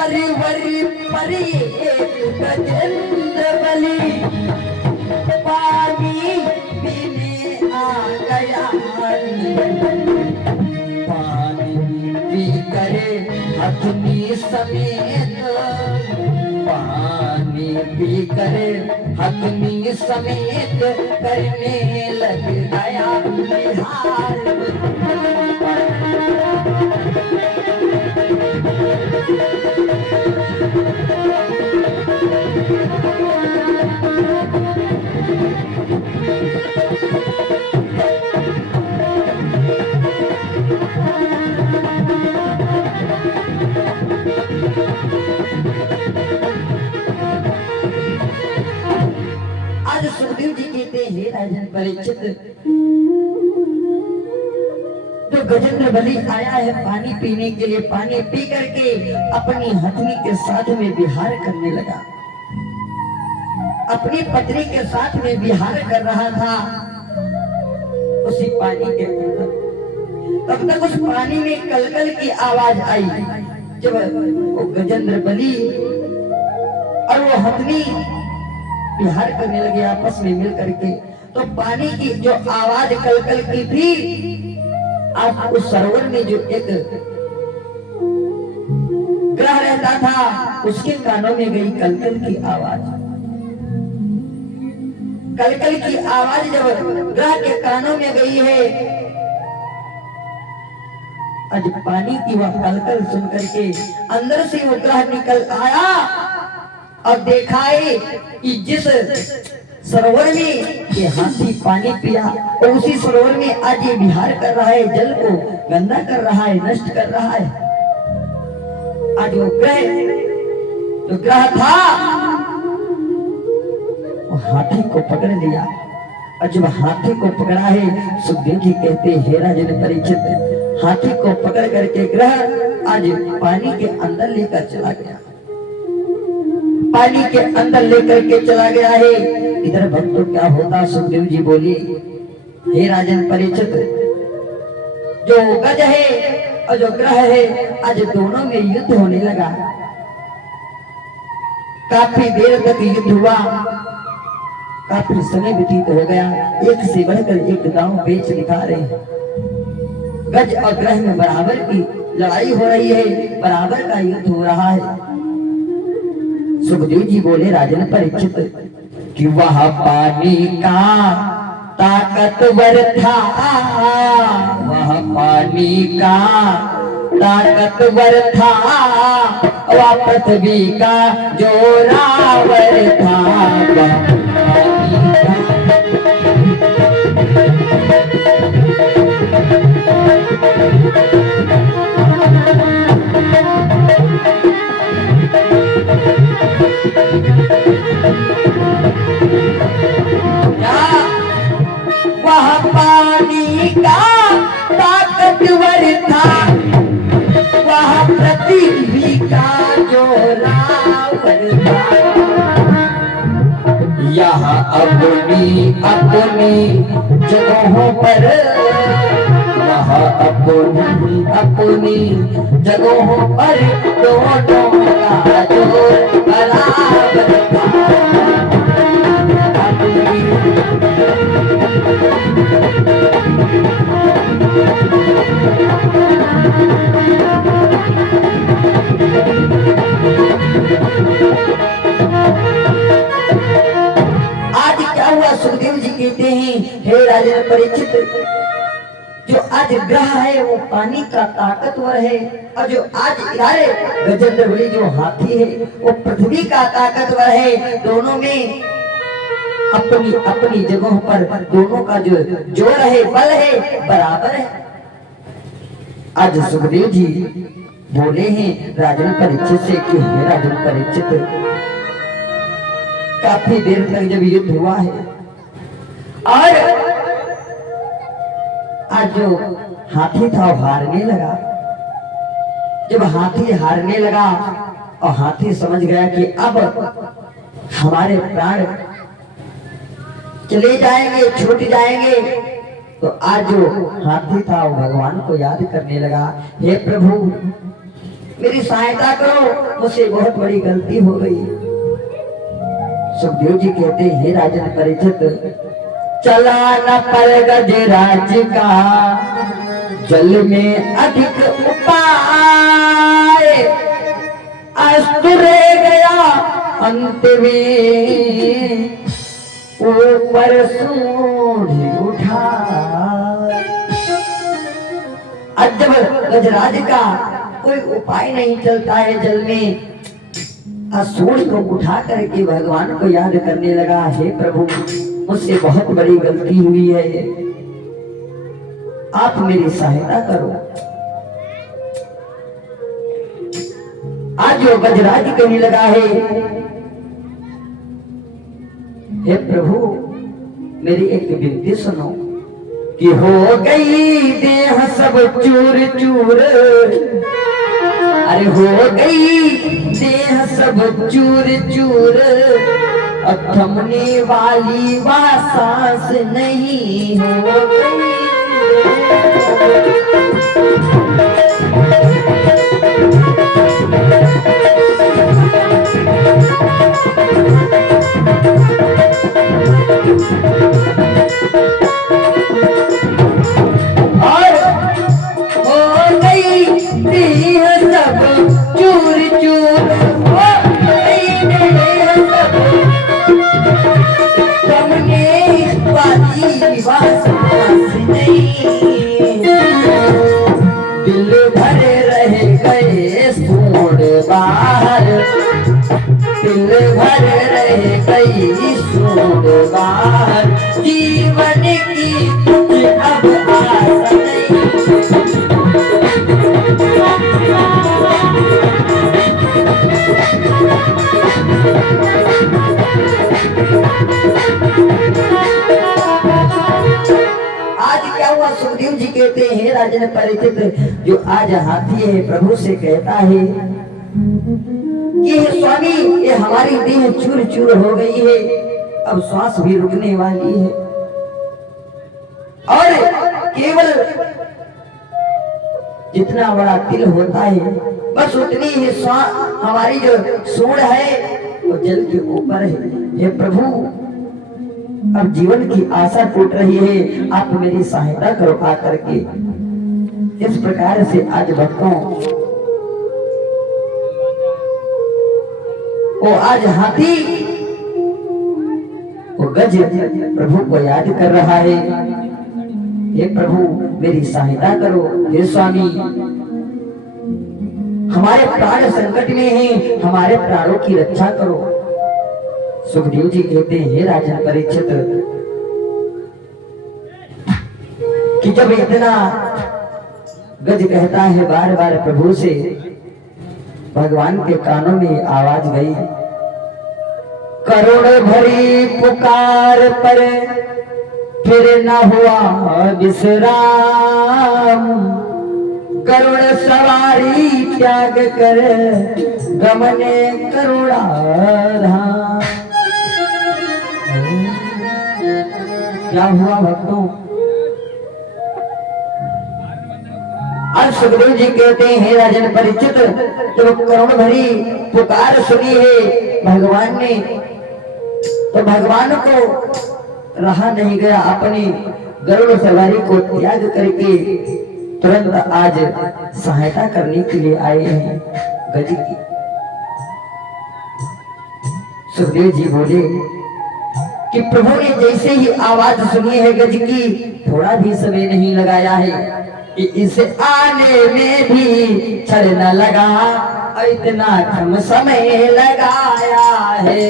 Server पर एक गजेंद्र बली पानी पीने आ गया। पानी पी करे हथनी समेत, पानी पी करे हथनी समेत करने लग गया बिहार। आज सुखदेव जी कहते हैं राजन परीक्षित, जो गजेंद्र बली आया है पानी पीने के लिए, पानी पी करके अपनी हथनी के साथ में विहार करने लगा, अपनी पत्नी के साथ में विहार कर रहा था उसी पानी के अंदर। तब तक उस पानी में कलकल की आवाज आई। जब वो गजेंद्र बली और वो हथनी विहार करने लगे आपस में मिल करके, तो पानी की जो आवाज कलकल की थी, आज उस सरोवर में जो एक ग्रह रहता था उसके कानों में गई कलकल की आवाज। कलकल की आवाज जब ग्रह के कानों में गई है, आज पानी की वह कलकल सुन करके अंदर से वो ग्रह निकल आया और देखा है कि जिस सरोवर में ये हाथी पानी पिया और उसी सरोवर में आज ये विहार कर रहा है, जल को गंदा कर रहा है, नष्ट कर रहा है। आज वो ग्रह जो ग्रह था वो हाथी को पकड़ लिया, और जब हाथी को पकड़ा है, सुखदेव जी कहते हैं राजन परीक्षित, हाथी को पकड़ करके ग्रह आज पानी के अंदर लेकर चला गया, पानी के अंदर लेकर के चला गया है। इधर भक्तों क्या होता, सुखदेव जी बोले हे राजन परीक्षित, जो गज है और जो ग्रह है आज दोनों में युद्ध होने लगा। काफी देर तक युद्ध हुआ, काफी समय व्यतीत हो गया, एक से बढ़कर एक गांव बेच दिखा रहे हैं। गज और ग्रह में बराबर की लड़ाई हो रही है, बराबर का युद्ध हो रहा है। सुखदेव जी बोले राजन परीक्षित कि वह पानी का ताकतवर था, वह पानी का ताकतवर था, वह पृथ्वी का जोरावर था। वह पानी का ताकतवर था, वह पृथ्वी का जोरावर था। यहाँ अपनी अपनी जगहों पर, वह अपनी अपनी जगहों पर दोनों का जोर बराबर था। आज क्या हुआ, सुखदेव जी कहते हैं हे राजन परीक्षित, जो आज ग्रह है वो पानी का ताकतवर है, और जो आज यारे गजेंद्र बली जो हाथी है वो पृथ्वी का ताकतवर है। दोनों में अपनी अपनी जगहों पर दोनों का जो जोर है, बल है, बराबर है। आज सुखदेव जी बोले हैं राजन परीक्षित से कि हे राजन परीक्षित, काफी देर तक जब युद्ध हुआ है और आज जो हाथी था वो हारने लगा। जब हाथी हारने लगा और हाथी समझ गया कि अब हमारे प्राण चले जाएंगे, छूट जाएंगे, तो आज जो हाथी था वो भगवान को याद करने लगा, हे प्रभु मेरी सहायता करो, मुझसे बहुत बड़ी गलती हो गई। सुखदेव जी कहते हैं, हे राजन परीक्षित, चला न पर गजराज का जल में अधिक उपाय, अस्तु रह गया अंत में ऊपर सूढ़ी उठा। आज जब गजराज का कोई उपाय नहीं चलता है जल में, सूर्य को उठा करके भगवान को याद करने लगा, हे प्रभु मुझसे बहुत बड़ी गलती हुई है, आप मेरी सहायता करो। आज जो गजराज कहने लगा है, हे प्रभु मेरी एक विनती सुनो कि हो गई देह सब चूर चूर, अरे हो गई देह सब चूर चूर, थमने वाली वह सांस नहीं हो गई। दिल भरे रह गए सूढ़ बाहर, दिल भरे रह गई सूढ़ बाहर, जीवन की कुछ अब आस नहीं। सुखदेव जी कहते हैं, राजन परीक्षित, जो आज हाथी है प्रभु से कहता है कि स्वामी ये हमारी देह चूर चूर हो गई है, अब श्वास भी रुकने वाली है, और केवल जितना बड़ा तिल होता है बस उतनी ही हमारी जो सूढ़ है वो जल के ऊपर है। हे प्रभु अब जीवन की आशा टूट रही है, आप मेरी सहायता करो आकर के। इस प्रकार से आज भक्तों वो आज हाथी वो गज प्रभु को याद कर रहा है, हे प्रभु मेरी सहायता करो, हे स्वामी हमारे प्राण संकट में हैं, हमारे प्राणों की रक्षा करो। सुखदेव जी कहते हैं, हे राजन परीक्षित, कि जब इतना गज कहता है बार बार प्रभु से, भगवान के कानों में आवाज गई, करुण भरी पुकार पर फिर न हुआ विश्राम, करुण सवारी त्याग कर गमने करुणा धाम। क्या हुआ भक्तों? आज सुखदेव जी कहते हैं, राजन परीक्षित, जब करुण भरी पुकार सुनी है भगवान ने, तो भगवान को रहा नहीं गया, अपनी गरुड़ सवारी को त्याग करके तुरंत आज सहायता करने के लिए आए हैं गज की। सुखदेव जी बोले कि प्रभु ने जैसे ही आवाज सुनी है गज की, थोड़ा भी समय नहीं लगाया है कि इसे आने में भी क्षण न लगा, इतना कम समय लगाया है।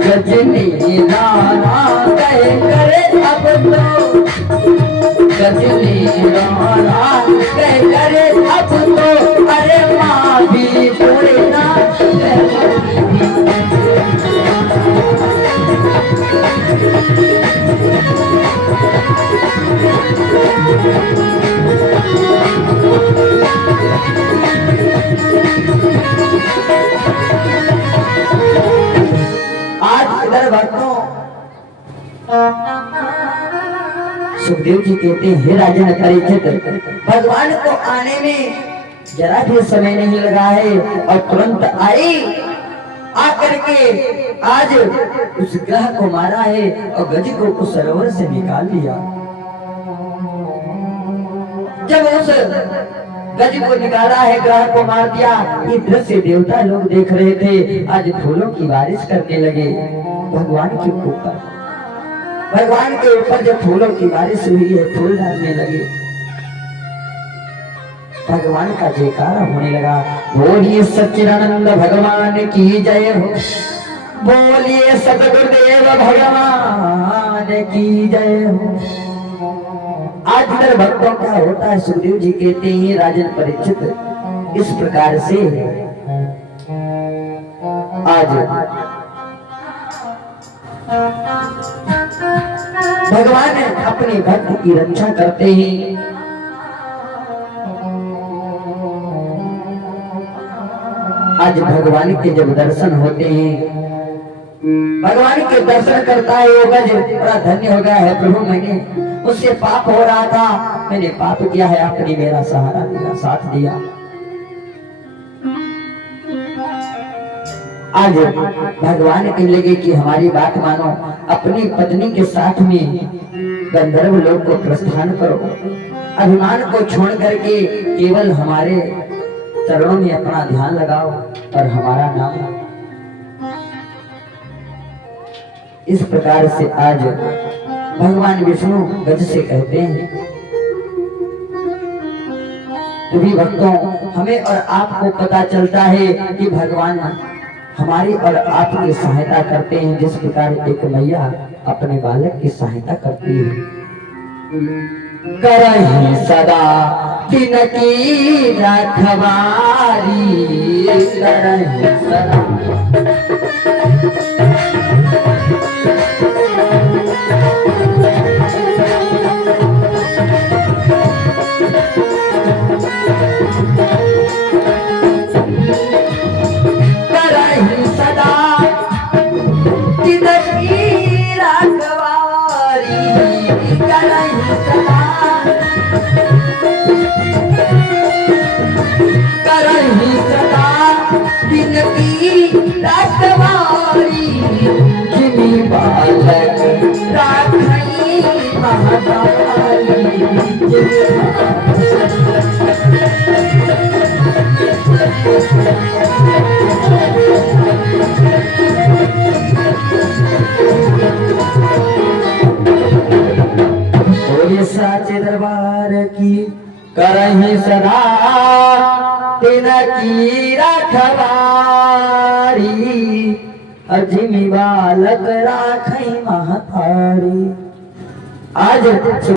गजनी नाना कह करे अब तो गज सुनी वाला कह करे अब तो अरे माँ भी पूरे ना आज इधर भक्तों सुखदेव जी कहते हैं हे राजन परीक्षित, भगवान को आने में जरा भी समय नहीं लगा है और तुरंत आई आकर के आज उस ग्रह को मारा है और गज को उस सरोवर से निकाल लिया। जब उस गज को निकाला है, ग्रह को मार दिया, ये दृश्य देवता लोग देख रहे थे। आज फूलों की बारिश करने लगे भगवान के ऊपर। भगवान के ऊपर जब फूलों की बारिश हुई है, फूल डालने लगे, भगवान का जयकारा होने लगा। बोलिए सच्चिदानंद भगवान की जय हो, बोलिए सतगुरुदेव भगवान की जय हो। आज इधर भक्तों क्या होता है, सुखदेव जी कहते हैं राजन परीक्षित, इस प्रकार से आज भगवान अपने भक्त की रक्षा करते हैं। आज भगवान के जब दर्शन होते हैं, भगवान के दर्शन करता है वो गज बड़ा धन्य हो गया है। प्रभु मैंने उससे पाप हो रहा था, मैंने पाप किया है, आपने मेरा सहारा दिया, साथ दिया। आज भगवान के लगे कि हमारी बात मानो, अपनी पत्नी के साथ में गंधर्व लोक को प्रस्थान करो, अभिमान को छोड़ करके केवल हमारे चरणों में अपना ध्यान लगाओ और हमारा नाम लो। इस प्रकार से आज भगवान विष्णु गज से कहते हैं। तो भी भक्तों हमें और आपको पता चलता है कि भगवान हमारी और आपकी सहायता करते हैं, जिस प्रकार एक मैया अपने बालक की सहायता करती है। करहि सदा दिन की रखवारी, करहि सदा साचे दरबार की करहि सदा दिन की रखवारी, अजिमी बालक राखई महतारी। आज